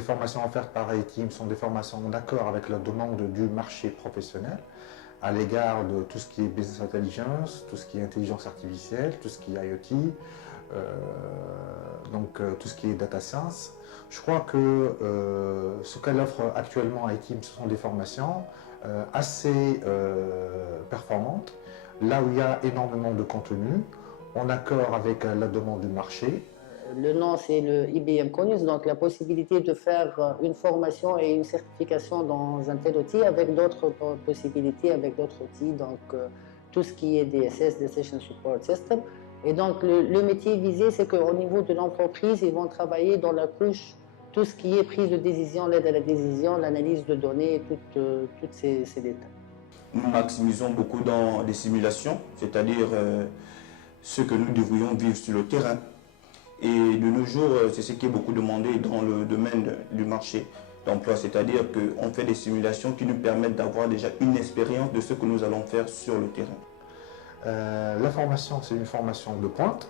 les formations offertes par iTeam sont des formations d'accord avec la demande du marché professionnel à l'égard de tout ce qui est business intelligence, tout ce qui est intelligence artificielle, tout ce qui est IoT, tout ce qui est data science. Je crois que ce qu'elle offre actuellement à iTeam, ce sont des formations assez performantes, là où il y a énormément de contenu, en accord avec la demande du marché. Le nom, c'est le IBM Conus, donc la possibilité de faire une formation et une certification dans un tel outil avec d'autres possibilités, avec d'autres outils, donc tout ce qui est DSS, Decision Support System. Et donc le métier visé, c'est qu'au niveau de l'entreprise, ils vont travailler dans la couche, tout ce qui est prise de décision, l'aide à la décision, l'analyse de données, toutes ces détails. Nous maximisons beaucoup dans les simulations, c'est-à-dire ce que nous devrions vivre sur le terrain. Et de nos jours, c'est ce qui est beaucoup demandé dans le domaine du marché d'emploi, c'est-à-dire qu'on fait des simulations qui nous permettent d'avoir déjà une expérience de ce que nous allons faire sur le terrain. La formation, c'est une formation de pointe.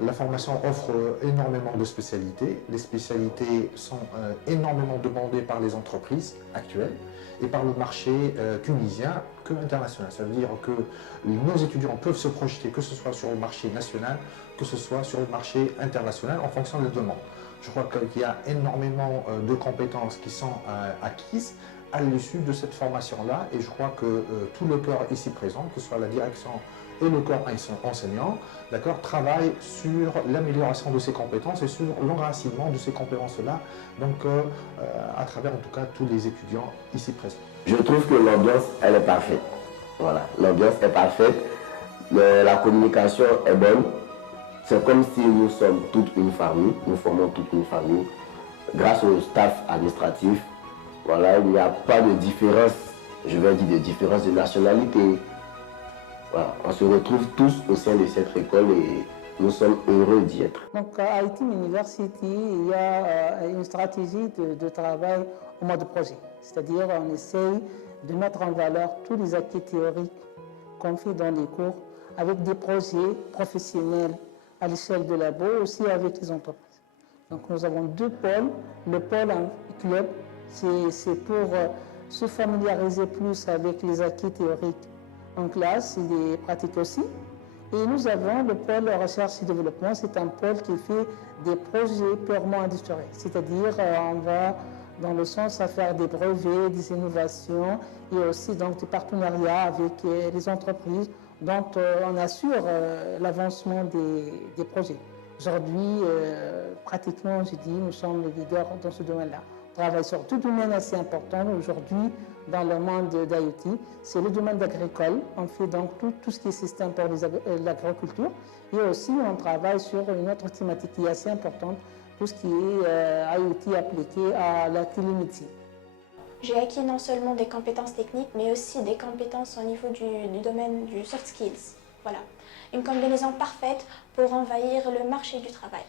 La formation offre énormément de spécialités. Les spécialités sont énormément demandées par les entreprises actuelles et par le marché tunisien que international. Ça veut dire que nos étudiants peuvent se projeter, que ce soit sur le marché national, que ce soit sur le marché international, en fonction des demandes. Je crois qu'il y a énormément de compétences qui sont acquises à l'issue de cette formation-là, et je crois que tout le corps ici présent, que ce soit la direction et le corps enseignant, d'accord, travaillent sur l'amélioration de ces compétences et sur l'enracinement de ces compétences-là, donc à travers en tout cas tous les étudiants ici présents. Je trouve que l'ambiance, elle est parfaite. Voilà, l'ambiance est parfaite, la communication est bonne. C'est comme si nous sommes toute une famille, nous formons toute une famille. Grâce au staff administratif, voilà, il n'y a pas de différence, je vais dire de différence de nationalité. Voilà, on se retrouve tous au sein de cette école et nous sommes heureux d'y être. Donc à iTeam University, il y a une stratégie de travail au mode projet. C'est-à-dire on essaye de mettre en valeur tous les acquis théoriques qu'on fait dans les cours avec des projets professionnels à l'échelle de labo, aussi avec les entreprises. Donc nous avons deux pôles. Le pôle en club, c'est pour se familiariser plus avec les acquis théoriques en classe et les pratiques aussi. Et nous avons le pôle recherche et développement, c'est un pôle qui fait des projets purement industriels. C'est-à-dire on va dans le sens à faire des brevets, des innovations et aussi donc des partenariats avec les entreprises dont on assure l'avancement des projets. Aujourd'hui, pratiquement, je dis, nous sommes les leaders dans ce domaine-là. On travaille sur deux domaines assez importants aujourd'hui dans le monde d'IoT. C'est le domaine agricole. On fait donc tout ce qui est système pour l'agriculture. Et aussi, on travaille sur une autre thématique qui est assez importante, tout ce qui est IoT appliqué à la télémédecine. J'ai acquis non seulement des compétences techniques, mais aussi des compétences au niveau du domaine du soft skills. Voilà, une combinaison parfaite pour envahir le marché du travail.